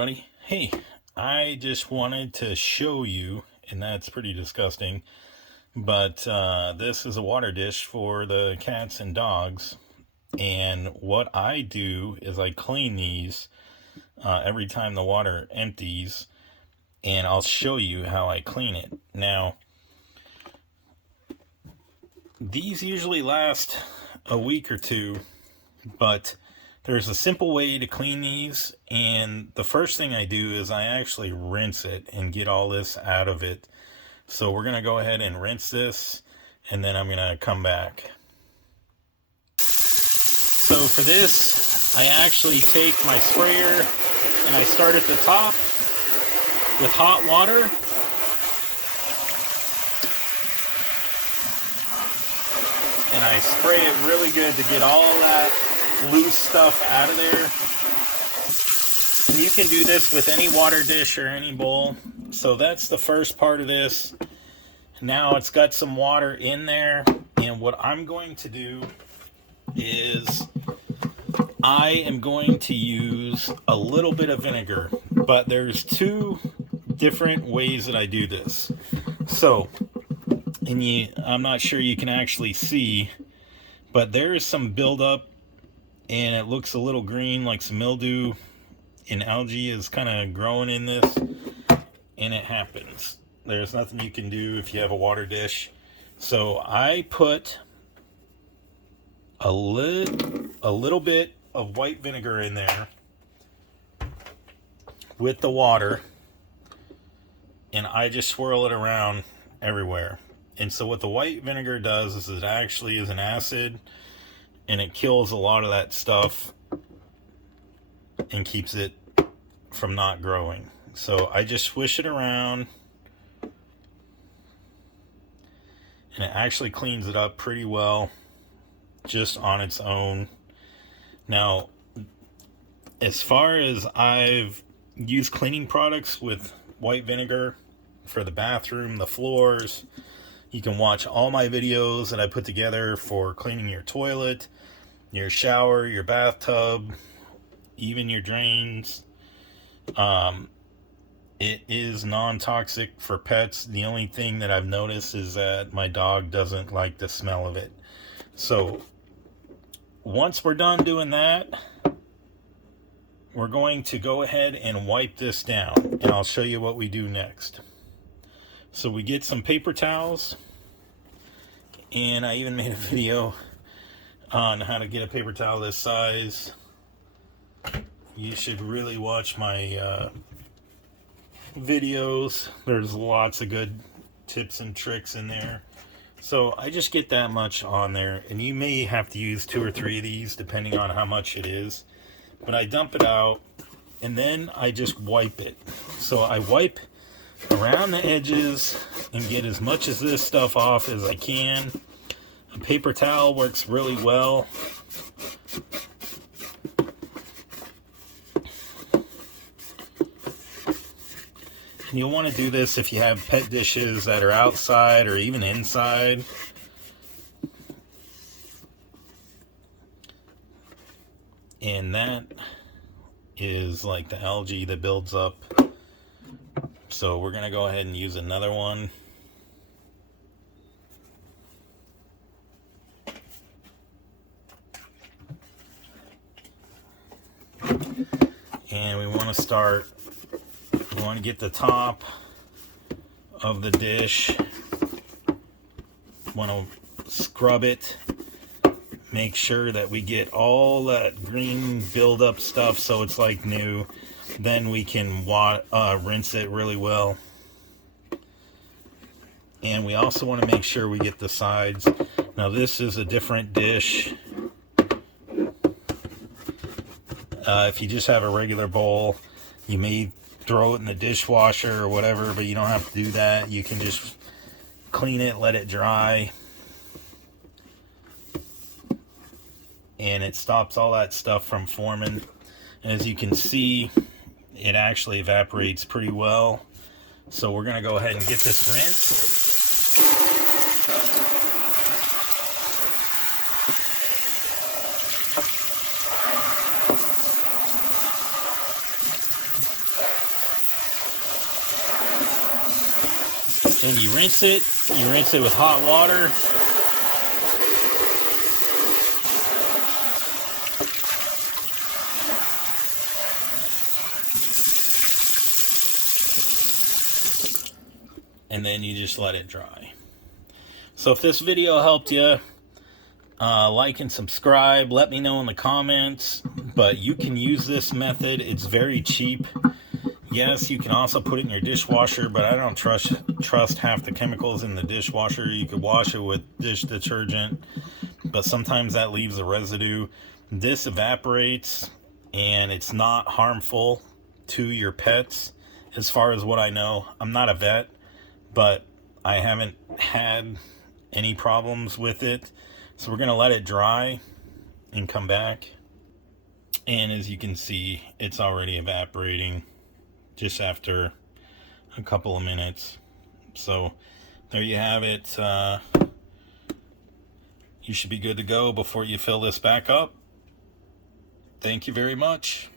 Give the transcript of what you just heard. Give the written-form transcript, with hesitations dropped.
everybody. Hey, I just wanted to show you, and that's pretty disgusting, but this is a water dish for the cats and dogs. And what I do is I clean these every time the water empties, and I'll show you how I clean it. Now, these usually last a week or two, but there's a simple way to clean these, and the first thing I do is I actually rinse it and get all this out of it. So we're going to go ahead and rinse this, and then I'm going to come back. So for this, I actually take my sprayer and I start at the top with hot water. And I spray it really good to get all that loose stuff out of there. And you can do this with any water dish or any bowl. So that's the first part of this. Now it's got some water in there, and what I'm going to do is I am going to use a little bit of vinegar, but there's two different ways that I do this. So, and I'm not sure you can actually see, but there is some buildup, and it looks a little green, like some mildew and algae is kind of growing in this, and it happens. There's nothing you can do if you have a water dish. So I put a little bit of white vinegar in there with the water, and I just swirl it around everywhere. And so what the white vinegar does is it actually is an acid, and it kills a lot of that stuff and keeps it from not growing. So I just swish it around, and it actually cleans it up pretty well just on its own. Now, as far as I've used cleaning products with white vinegar for the bathroom, the floors, you can watch all my videos that I put together for cleaning your toilet, your shower, your bathtub, even your drains. It is non-toxic for pets. The only thing that I've noticed is that my dog doesn't like the smell of it. So once we're done doing that, we're going to go ahead and wipe this down, and I'll show you what we do next. So we get some paper towels, and I even made a video on how to get a paper towel this size. You should really watch my videos. There's lots of good tips and tricks in there. So I just get that much on there, and you may have to use 2 or 3 of these depending on how much it is. But I dump it out, and then I just wipe it. So I wipe around the edges and get as much of this stuff off as I can. A paper towel works really well. And you'll want to do this if you have pet dishes that are outside or even inside. And that is like the algae that builds up. So we're going to go ahead and use another one. And we want to get the top of the dish. Want to scrub it. Make sure that we get all that green buildup stuff so it's like new. Then we can rinse it really well. And we also want to make sure we get the sides. Now this is a different dish. If you just have a regular bowl, you may throw it in the dishwasher or whatever, but you don't have to do that. You can just clean it, let it dry, and it stops all that stuff from forming. And as you can see, it actually evaporates pretty well. So we're going to go ahead and get this rinsed. Then you rinse it. You rinse it with hot water. And then you just let it dry. So if this video helped you, like and subscribe. Let me know in the comments. But you can use this method. It's very cheap. Yes, you can also put it in your dishwasher, but I don't trust half the chemicals in the dishwasher. You could wash it with dish detergent, but sometimes that leaves a residue. This evaporates, and it's not harmful to your pets, as far as what I know. I'm not a vet, but I haven't had any problems with it. So we're going to let it dry and come back. And as you can see, it's already evaporating just after a couple of minutes. So there you have it. You should be good to go before you fill this back up. Thank you very much.